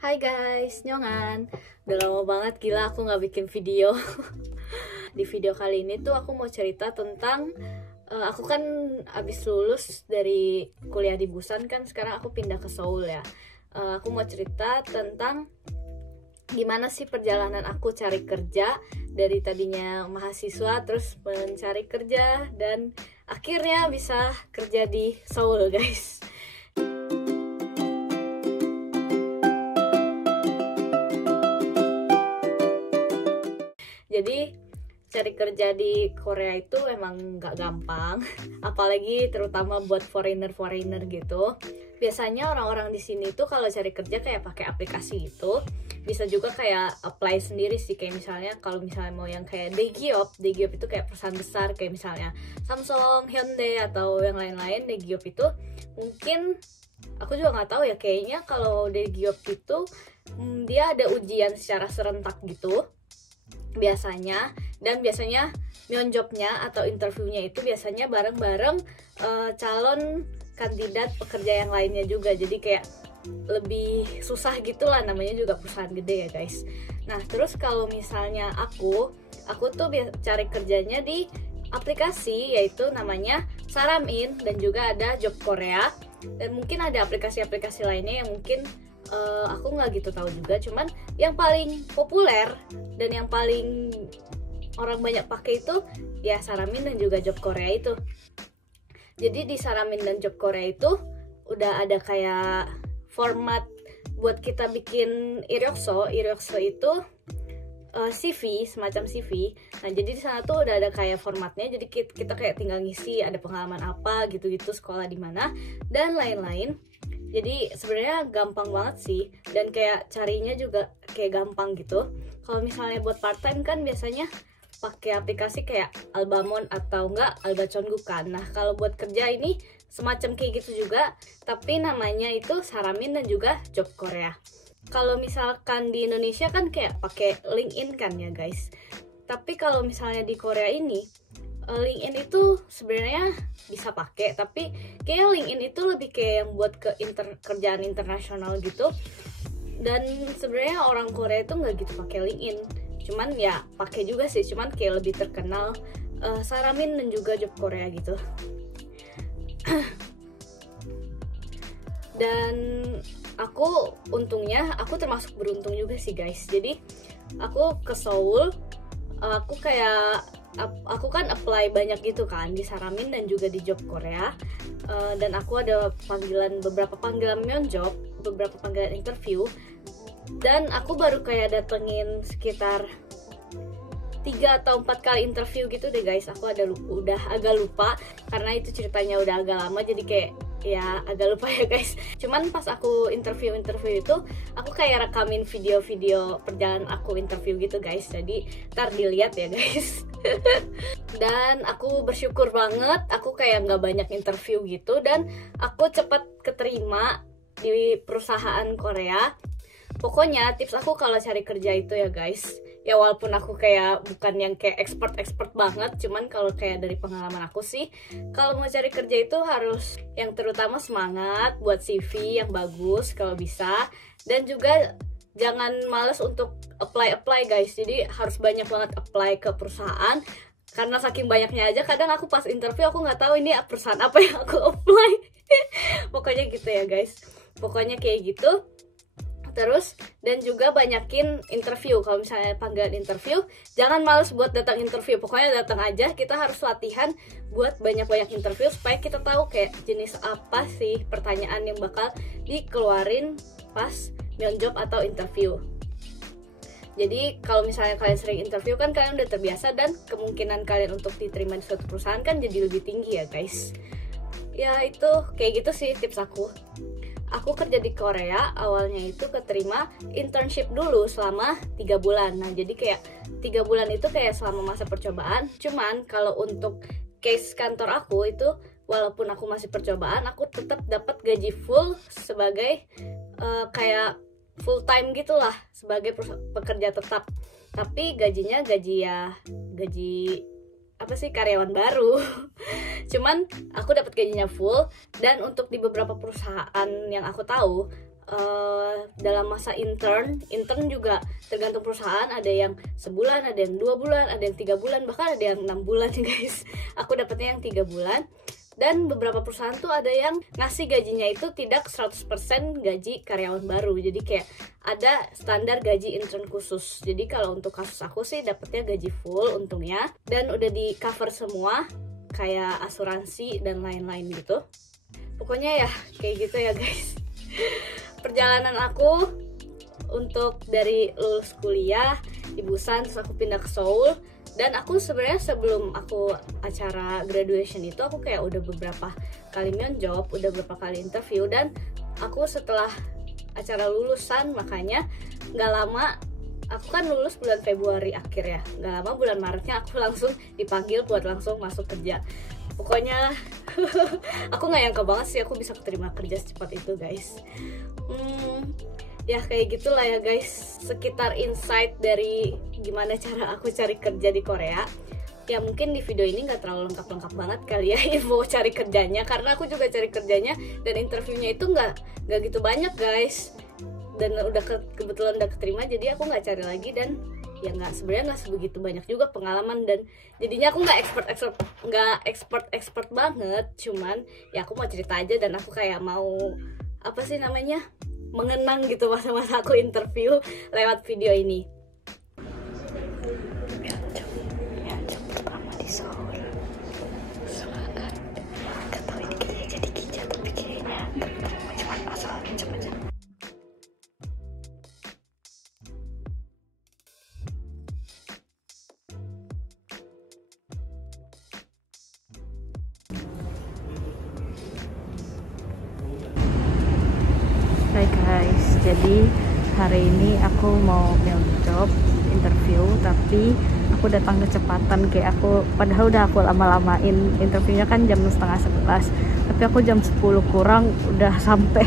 Hai guys, nyongan. Udah lama banget gila aku nggak bikin video. Di video kali ini tuh aku mau cerita tentang aku kan abis lulus dari kuliah di Busan kan, sekarang aku pindah ke Seoul ya. Aku mau cerita tentang gimana sih perjalanan aku cari kerja dari tadinya mahasiswa terus mencari kerja dan akhirnya bisa kerja di Seoul guys. Jadi cari kerja di Korea itu emang nggak gampang, apalagi terutama buat foreigner gitu. Biasanya orang-orang di sini tuh kalau cari kerja kayak pakai aplikasi itu, bisa juga kayak apply sendiri sih, kayak misalnya kalau misalnya mau yang kayak Daegiop itu kayak perusahaan besar kayak misalnya Samsung, Hyundai atau yang lain-lain. Daegiop itu mungkin aku juga nggak tahu ya, kayaknya kalau Daegiop itu dia ada ujian secara serentak gitu biasanya, dan biasanya myeonjobnya atau interviewnya itu biasanya bareng-bareng calon kandidat pekerja yang lainnya juga, jadi kayak lebih susah gitulah, namanya juga perusahaan gede ya guys. Nah terus kalau misalnya aku tuh cari kerjanya di aplikasi, yaitu namanya Saramin, dan juga ada Job Korea, dan mungkin ada aplikasi-aplikasi lainnya yang mungkin aku nggak gitu tahu juga. Cuman yang paling populer dan yang paling orang banyak pakai itu ya Saramin dan juga Job Korea itu. Jadi di Saramin dan Job Korea itu udah ada kayak format buat kita bikin iryokso itu CV, semacam CV. Nah jadi di sana tuh udah ada kayak formatnya, jadi kita kayak tinggal ngisi ada pengalaman apa gitu-gitu, sekolah di mana dan lain-lain. Jadi sebenarnya gampang banget sih, dan kayak carinya juga kayak gampang gitu. Kalau misalnya buat part time kan biasanya pakai aplikasi kayak Albamon atau enggak Albaconggu kan. Nah kalau buat kerja ini semacam kayak gitu juga, tapi namanya itu Saramin dan juga Job Korea. Kalau misalkan di Indonesia kan kayak pakai LinkedIn kan ya guys. Tapi kalau misalnya di Korea ini LinkedIn itu sebenarnya bisa pakai, tapi kayak LinkedIn itu lebih kayak yang buat ke kerjaan internasional gitu. Dan sebenarnya orang Korea itu nggak gitu pakai LinkedIn, cuman ya pakai juga sih, cuman kayak lebih terkenal Saramin dan juga Job Korea gitu. Dan aku untungnya, aku termasuk beruntung juga sih guys. Jadi aku ke Seoul, aku kan apply banyak gitu kan di Saramin dan juga di Job Korea, dan aku ada beberapa panggilan myeonjob, beberapa panggilan interview, dan aku baru kayak datengin sekitar 3 atau 4 kali interview gitu deh guys. Aku udah agak lupa karena itu ceritanya udah agak lama, jadi kayak ya agak lupa ya guys. Cuman pas aku interview itu aku kayak rekamin video-video perjalanan aku interview gitu guys, jadi ntar dilihat ya guys. Dan aku bersyukur banget, aku kayak nggak banyak interview gitu, dan aku cepat keterima di perusahaan Korea. Pokoknya tips aku kalau cari kerja itu ya guys, ya walaupun aku kayak bukan yang kayak expert banget, cuman kalau kayak dari pengalaman aku sih, kalau mau cari kerja itu harus yang terutama semangat buat CV yang bagus kalau bisa, dan juga jangan males untuk apply guys. Jadi harus banyak banget apply ke perusahaan, karena saking banyaknya aja kadang aku pas interview aku nggak tahu ini perusahaan apa yang aku apply. Pokoknya gitu ya guys, pokoknya kayak gitu. Terus dan juga banyakin interview. Kalau misalnya panggilan interview, jangan males buat datang interview, pokoknya datang aja. Kita harus latihan buat banyak-banyak interview supaya kita tahu kayak jenis apa sih pertanyaan yang bakal dikeluarin pas myeonjob atau interview. Jadi kalau misalnya kalian sering interview kan kalian udah terbiasa, dan kemungkinan kalian untuk diterima di suatu perusahaan kan jadi lebih tinggi ya guys. Ya itu kayak gitu sih tips aku. Aku kerja di Korea, awalnya itu keterima internship dulu selama 3 bulan. Nah jadi kayak 3 bulan itu kayak selama masa percobaan. Cuman kalau untuk case kantor aku itu, walaupun aku masih percobaan, aku tetap dapat gaji full sebagai kayak full time gitulah, sebagai pekerja tetap. Tapi gajinya gaji apa sih, karyawan baru. Cuman aku dapat gajinya full, dan untuk di beberapa perusahaan yang aku tahu dalam masa intern juga tergantung perusahaan, ada yang sebulan, ada yang 2 bulan, ada yang 3 bulan, bahkan ada yang 6 bulan guys. Aku dapetnya yang 3 bulan. Dan beberapa perusahaan tuh ada yang ngasih gajinya itu tidak 100% gaji karyawan baru. Jadi kayak ada standar gaji intern khusus. Jadi kalau untuk kasus aku sih dapetnya gaji full untungnya, dan udah di cover semua kayak asuransi dan lain-lain gitu. Pokoknya ya kayak gitu ya guys. Perjalanan aku untuk dari lulus kuliah di Busan, terus aku pindah ke Seoul. Dan aku sebenarnya sebelum aku acara graduation itu aku kayak udah beberapa kali job, udah beberapa kali interview. Dan aku setelah acara lulusan, makanya nggak lama, aku kan lulus bulan Februari akhir ya, nggak lama bulan Maretnya aku langsung dipanggil buat langsung masuk kerja. Pokoknya aku nggak nyangka banget sih aku bisa keterima kerja secepat itu guys. Ya kayak gitulah ya guys, sekitar insight dari gimana cara aku cari kerja di Korea. Ya mungkin di video ini nggak terlalu lengkap-lengkap banget kali ya info cari kerjanya, karena aku juga cari kerjanya dan interviewnya itu nggak gitu banyak guys. Dan udah kebetulan udah keterima, jadi aku nggak cari lagi. Dan ya sebenarnya nggak sebegitu banyak juga pengalaman, dan jadinya aku nggak expert banget. Cuman ya aku mau cerita aja, dan aku kayak mau apa sih namanya, mengenang gitu masa-masa aku interview lewat video ini. Job pertama di Seoul. Semangat. Gak tau ini kayaknya jadi kijat, tapi kayaknya terima cuma asal coba aja. Hai guys, jadi hari ini aku mau job interview, tapi aku datang kecepatan. Kayak aku padahal udah aku lama-lamain interviewnya kan jam 10:30, tapi aku jam 10 kurang udah sampai.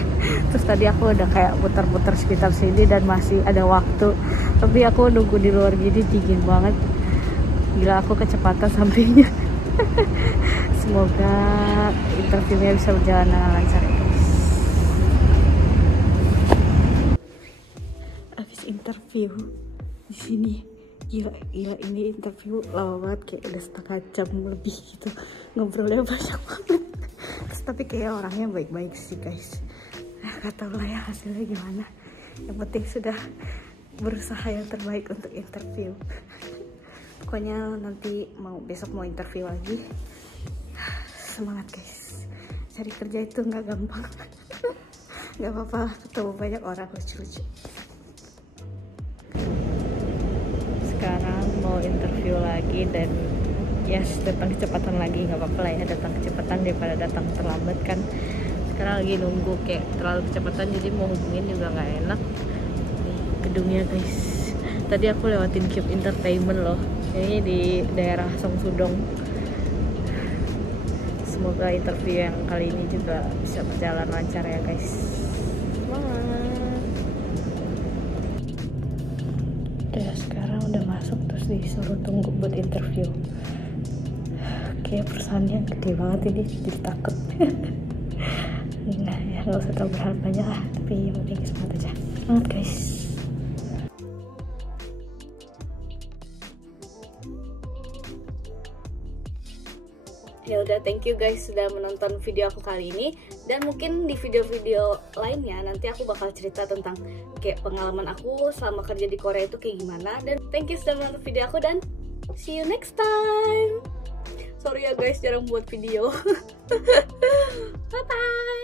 Terus tadi aku udah kayak putar-putar sekitar sini dan masih ada waktu, tapi aku nunggu di luar gini dingin banget. Gila, aku kecepatan sampainya. Semoga interviewnya bisa berjalan dengan lancar ya guys. Interview di sini gila ini interview lama banget, kayak udah setengah jam lebih gitu, ngobrolnya banyak banget. Terus tapi kayak orangnya baik-baik sih guys. Gak tau lah ya hasilnya gimana, yang penting sudah berusaha yang terbaik untuk interview. Pokoknya nanti besok mau interview lagi. Semangat guys, cari kerja itu nggak gampang. Nggak apa-apa ketemu banyak orang lucu-lucu. Sekarang mau interview lagi, dan datang kecepatan lagi. Nggak apa-apa lah ya datang kecepatan daripada datang terlambat kan. Sekarang lagi nunggu kayak terlalu kecepatan, jadi mau hubungin juga nggak enak. Nih gedungnya guys, tadi aku lewatin Cube Entertainment loh, ini di daerah Seongsu-dong. Semoga interview yang kali ini juga bisa berjalan lancar ya guys. Udah sekarang udah masuk, terus disuruh tunggu buat interview. Kayak perusahaannya gede banget ini, jadi takut. Nah ya nggak usah terlalu berharap banyak lah, tapi yang penting semangat aja. Semangat guys. Ya udah, thank you guys sudah menonton video aku kali ini, dan mungkin di video-video lainnya nanti aku bakal cerita tentang kayak pengalaman aku selama kerja di Korea itu kayak gimana. Dan thank you sudah menonton video aku, dan see you next time. Sorry ya guys jarang buat video. Bye bye.